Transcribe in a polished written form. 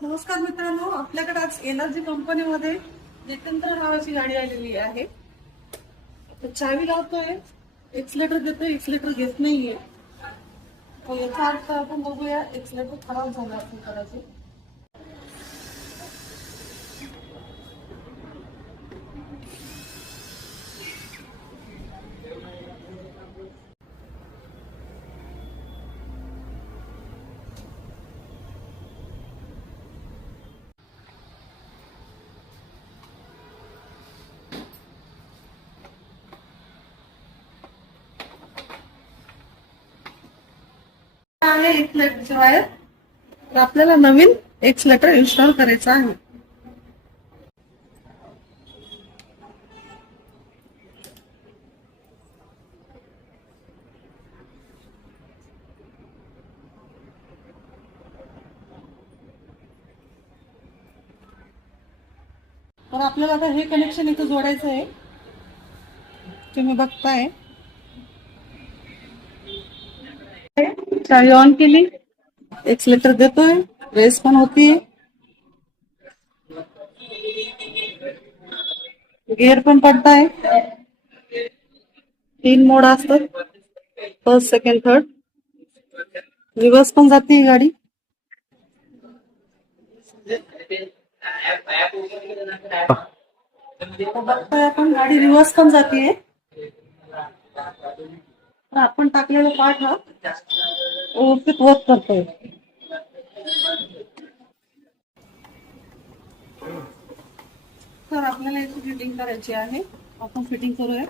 नमस्कार मित्रांनो, आपल्याकडे आज एनर्जी कंपनीमध्ये जितेंद्र नावाची गाडी आलेली आहे. तर चावी लावतोय, एक्सलेटर देतोय, एक्सलेटर घेत नाहीये. तर याचा अर्थ आपण बघूया, एक्सलेटर खराब झाला असेल कदाचित. आहे एक्सलेटरची वायर. तर आपल्याला नवीन एक्सलेटर इन्स्टॉल करायचं आहे. तर आपल्याला आता हे कनेक्शन इथं जोडायचं आहे. तुम्ही बघताय, चावी ऑन केली, एक्सलेटर देतोय, रेस पण होतीये, गिअर पण पडताय. 3 मोड असतात, फर्स्ट, सेकंड, थर्ड. रिव्हर्स पण जाते गाडी. बघतोय आपण, गाडी रिव्हर्स पण जाते. आपण टाकलेला पार्ट हा व्यवस्थित वर्क करतोय. तर आपल्याला याची फिटिंग करायची आहे. आपण फिटिंग करूया.